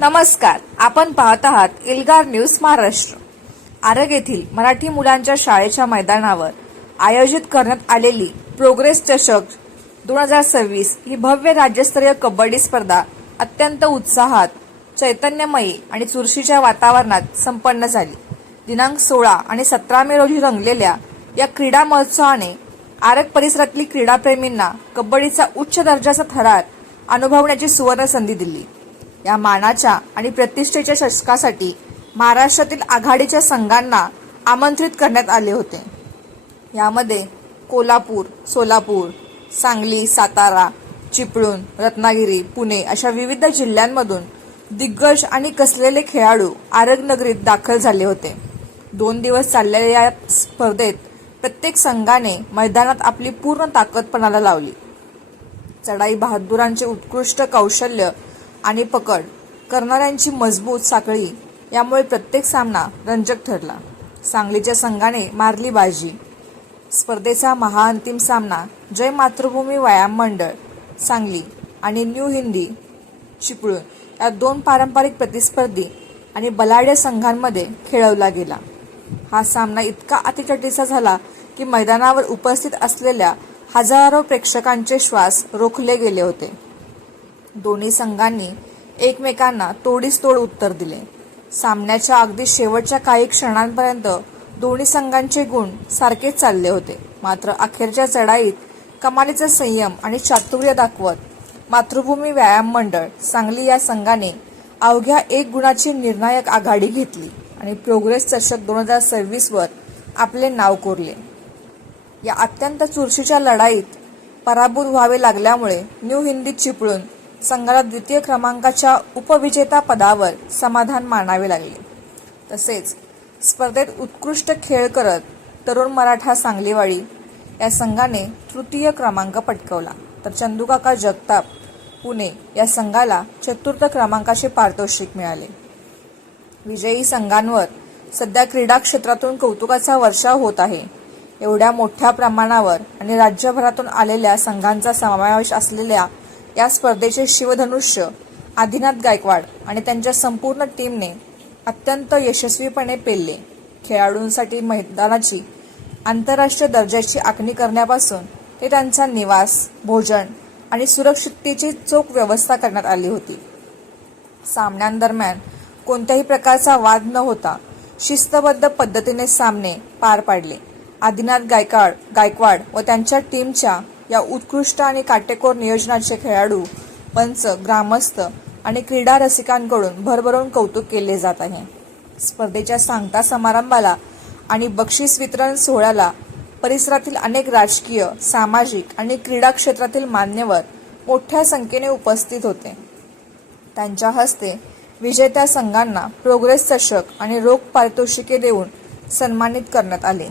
नमस्कार, आपण पाहत आहात एल्गार न्यूज महाराष्ट्र। आरग येथील मराठी मुलांच्या शाळेच्या मैदानावर आयोजित करण्यात आलेली प्रोग्रेस चषक 2026 ही भव्य राज्यस्तरीय कबड्डी स्पर्धा अत्यंत उत्साहात, चैतन्यमयी आणि चुरशीच्या वातावरणात संपन्न झाली। दिनांक 16 आणि 17 मे रोजी रंगलेल्या या क्रीडा महोत्सवाने आरग परिसरातील क्रीडाप्रेमींना कबड्डीचा उच्च दर्जाचा थरार अनुभवण्याची सुवर्ण संधी दिली। या मानाच्या आणि प्रतिष्ठेच्या चषकासाठी महाराष्ट्रातील आघाडीच्या संघांना आमंत्रित करण्यात आले होते। यामध्ये कोल्हापूर, सोलापूर, सांगली, सातारा, चिपळूण, रत्नागिरी, पुणे अशा विविध जिल्ह्यांमधून दिग्गज आणि कसलेले खेळाडू आरग नगरीत दाखल झाले होते। 2 दिवस चाललेल्या या स्पर्धेत प्रत्येक संघाने मैदानात आपली पूर्ण ताकद पणाला लावली। चढाई बहादुरांचे उत्कृष्ट कौशल्य आणि पकड करणाऱ्यांची मजबूत साखळी यामुळे प्रत्येक सामना रंजक ठरला। सांगलीच्या संघाने मारली बाजी। स्पर्धेचा महाअंतिम सामना जय मातृभूमी व्यायाम मंडळ सांगली आणि न्यू हिंदी चिपळूण या 2 पारंपरिक प्रतिस्पर्धी आणि बलाढ्य संघांमध्ये खेळवला गेला। हा सामना इतका अतिचटीचा झाला की मैदानावर उपस्थित असलेल्या हजारो प्रेक्षकांचे श्वास रोखले गेले होते। दोन्ही संघांनी एकमेकांना तोडीस तोड उत्तर दिले। सामन्याच्या अगदी शेवटच्या काही क्षणांपर्यंत दोन्ही संघांचे गुण सारखेच चालले होते। मात्र अखेरच्या चढाईत कमालीचा संयम आणि चातुर्य दाखवत मातृभूमी व्यायाम मंडळ सांगली या संघाने अवघ्या 1 गुणाची निर्णायक आघाडी घेतली आणि प्रोग्रेस चषक 2026 वर आपले नाव कोरले। या अत्यंत चुरशीच्या लढाईत पराभूत व्हावे लागल्यामुळे न्यू हिंदी चिपळूण संघाला द्वितीय क्रमांकाच्या उपविजेता पदावर समाधान मानावे लागले। तसेच स्पर्धेत उत्कृष्ट खेळ करत तरुण मराठा सांगलीवाडी या संघाने तृतीय क्रमांक पटकावला, तर चंदूकाका जगताप पुणे या संघाला चतुर्थ क्रमांकाचे पारितोषिक मिळाले। विजयी संघांवर सध्या क्रीडा क्षेत्रातून कौतुकाचा वर्षाव होत आहे। एवढ्या मोठ्या प्रमाणावर आणि राज्यभरातून आलेल्या संघांचा समावेश असलेल्या या स्पर्धेचे शिवधनुष्य आदिनाथ गायकवाड आणि त्यांच्या संपूर्ण टीमने अत्यंत यशस्वीपणे पेलले। खेळाडूंसाठी मैदानाची आंतरराष्ट्रीय दर्जाची आखणी करण्यापासून ते त्यांचा निवास, भोजन आणि सुरक्षिततेची चोख व्यवस्था करण्यात आली होती। सामन्यांदरम्यान कोणत्याही प्रकारचा वाद न होता शिस्तबद्ध पद्धतीने सामने पार पाडले। आदिनाथ गायकवाड व त्यांच्या टीमच्या या उत्कृष्ट आणि काटेकोर नियोजनाचे खेळाडू, पंच, ग्रामस्थ आणि क्रीडा रसिकांकडून भरभरून कौतुक केले जात आहे। स्पर्धेच्या सांगता समारंभाला आणि बक्षीस वितरण सोहळ्याला परिसरातील अनेक राजकीय, सामाजिक आणि क्रीडा क्षेत्रातील मान्यवर मोठ्या संख्येने उपस्थित होते। त्यांच्या हस्ते विजेत्या संघांना प्रोग्रेस चषक आणि रोख पारितोषिके देऊन सन्मानित करण्यात आले।